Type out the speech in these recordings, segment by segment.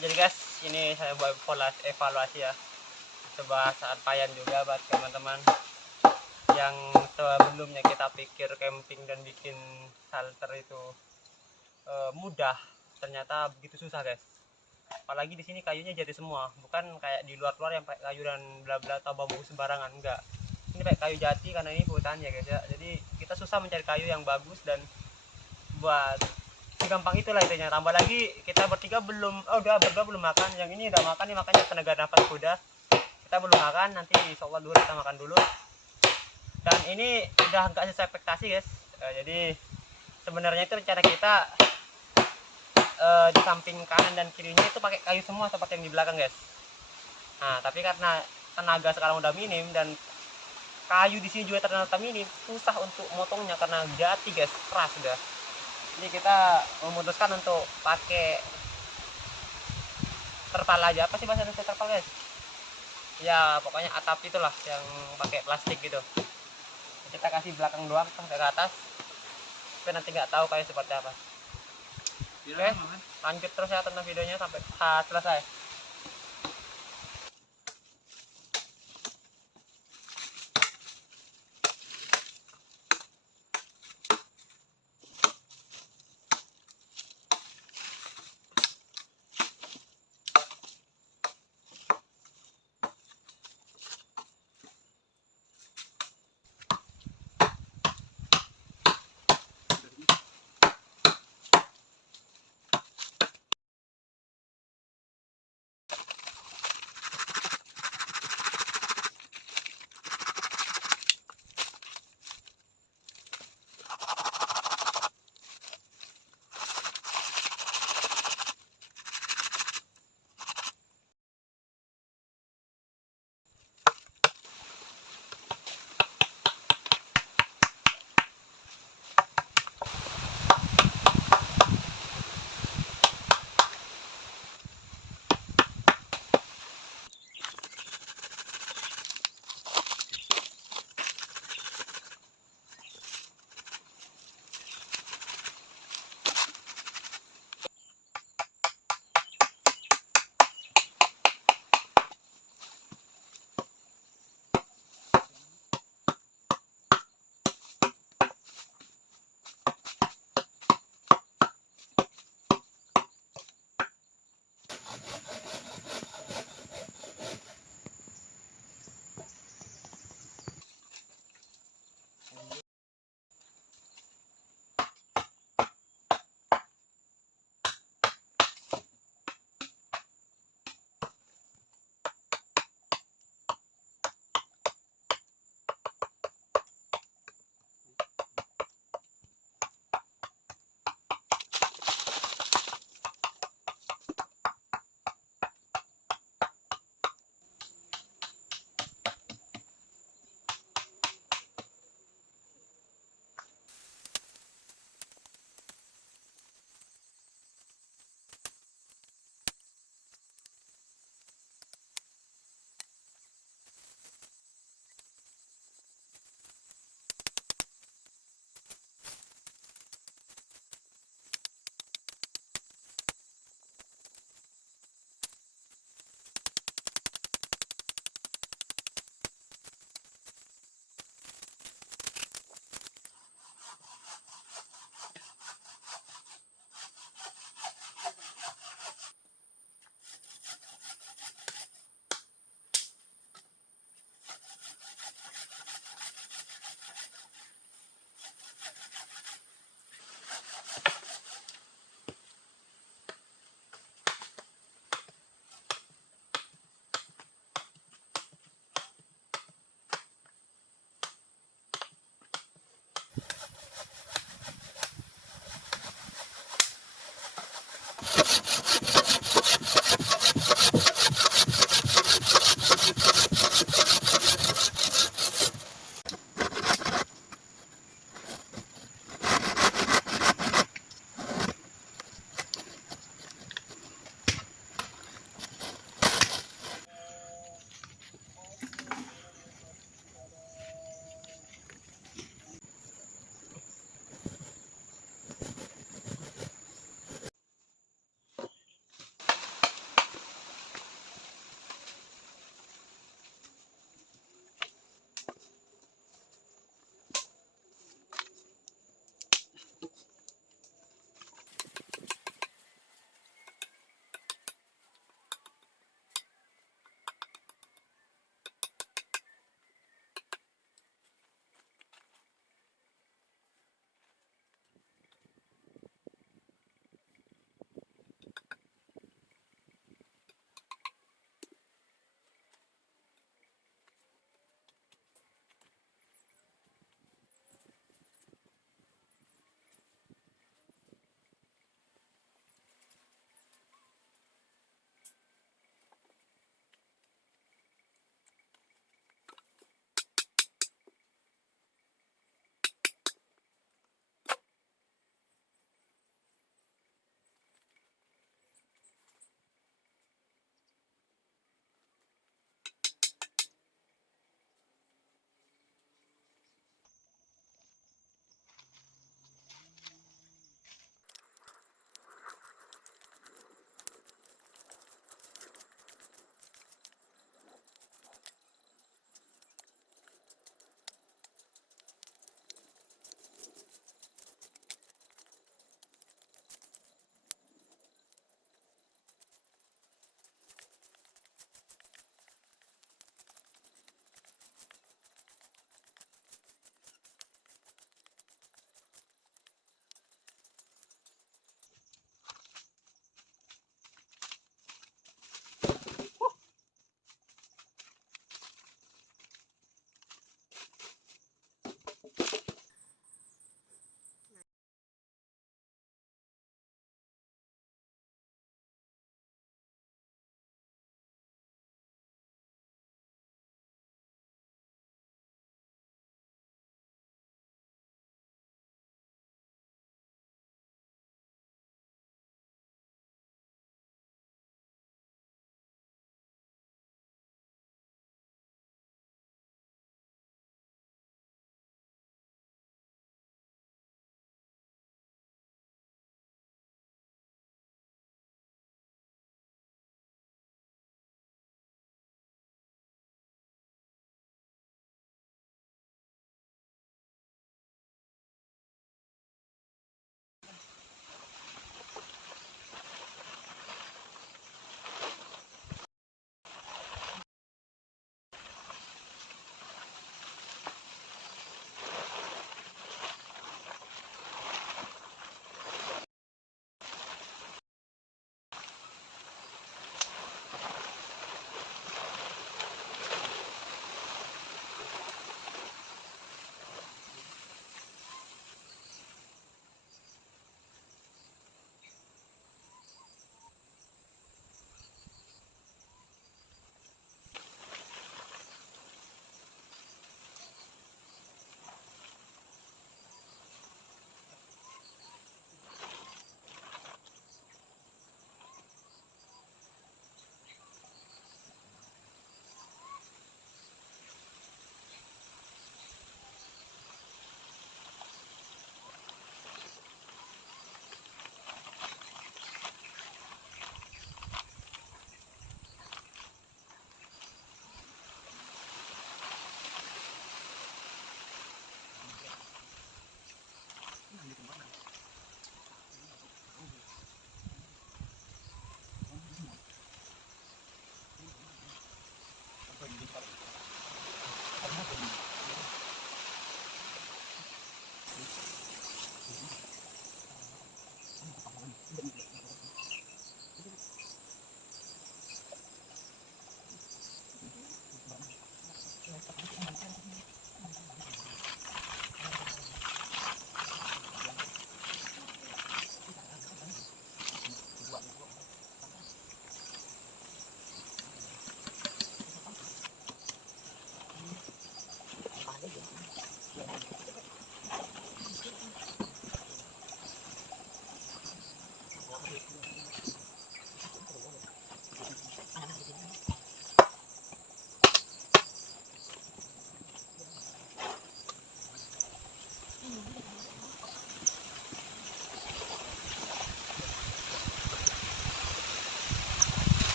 Jadi guys, ini saya buat evaluasi ya, sebuah saat payan juga buat teman-teman yang sebelumnya kita pikir camping dan bikin shelter itu mudah, ternyata begitu susah guys. Apalagi di sini kayunya jadi semua, bukan kayak di luar-luar yang pakai kayu dan bla bla atau bambu sembarangan, enggak. Ini pakai kayu jati karena ini hutan ya guys ya. Jadi kita susah mencari kayu yang bagus dan buat gampang itulah intinya. Tambah lagi kita bertiga belum, udah berdua belum makan, yang ini udah makan nih, makanya tenaga nafas kuda. Kita belum makan, nanti insya Allah dulu kita makan dulu. Dan ini udah nggak sesuai ekspektasi guys. Jadi sebenarnya itu rencana kita di samping kanan dan kirinya itu pakai kayu semua seperti yang di belakang guys. Nah tapi karena tenaga sekarang udah minim dan kayu di sini juga ternyata minim, susah untuk motongnya karena jati guys, keras udah. Jadi kita memutuskan untuk pakai terpal aja. Apa sih bahasa Indonesia terpal guys? Ya pokoknya atap itulah yang pakai plastik gitu. Kita kasih belakang doang sampai ke atas, tapi nanti nggak tahu kayak seperti apa. Oke, lanjut terus ya tonton videonya sampai selesai.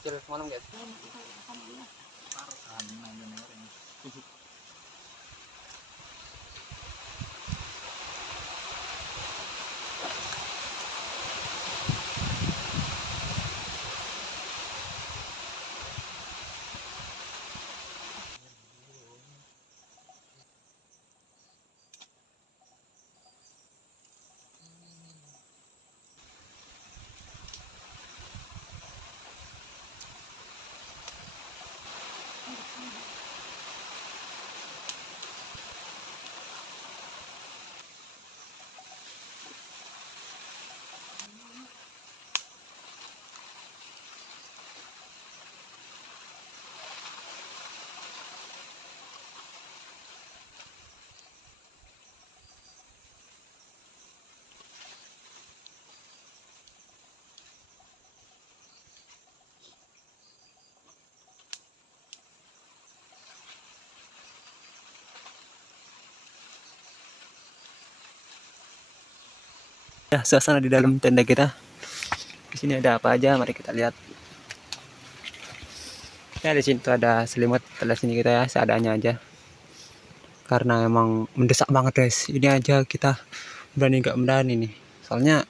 kecil semalam guys. Ya, suasana di dalam tenda kita. Di sini ada apa aja? Mari kita lihat. Ya, di sini tuh ada selimut. Kita sini kita ya, seadanya aja. Karena emang mendesak banget guys. Ini aja kita berani nggak berani nih. Soalnya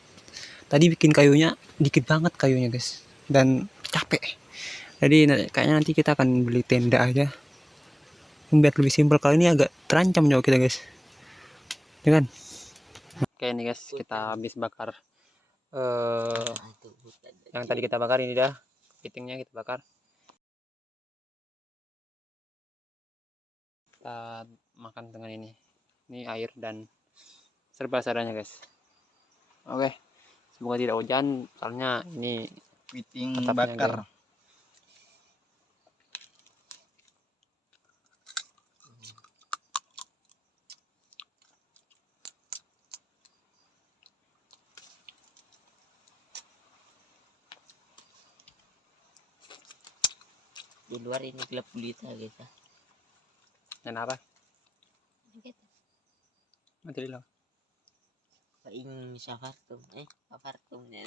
tadi bikin kayunya dikit banget kayunya guys. Dan capek. Jadi kayaknya nanti kita akan beli tenda aja. Biar lebih simpel. Kali ini agak terancam nyawa kita guys. Ya kan? Oke nih guys, kita habis bakar yang tadi kita bakar ini dah. Kepitingnya kita bakar. Kita makan dengan ini air dan serba seadanya guys. Oke, semoga tidak hujan soalnya ini kepiting bakar. Di luar ini gelap gulita guys. dan apa? Gitu. Mati dulu. Paing safartum safartum ya.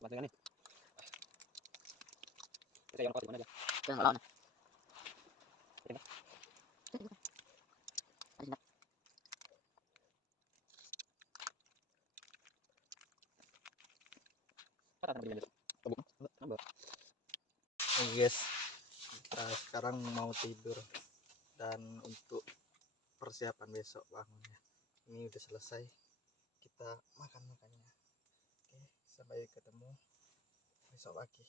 Matikan nih. Kita yang kau di mana aja? Jangan lawan. Oke guys, kita sekarang mau tidur dan untuk persiapan besok bangunnya. Ini udah selesai, kita makan makannya. Oke, sampai ketemu besok pagi.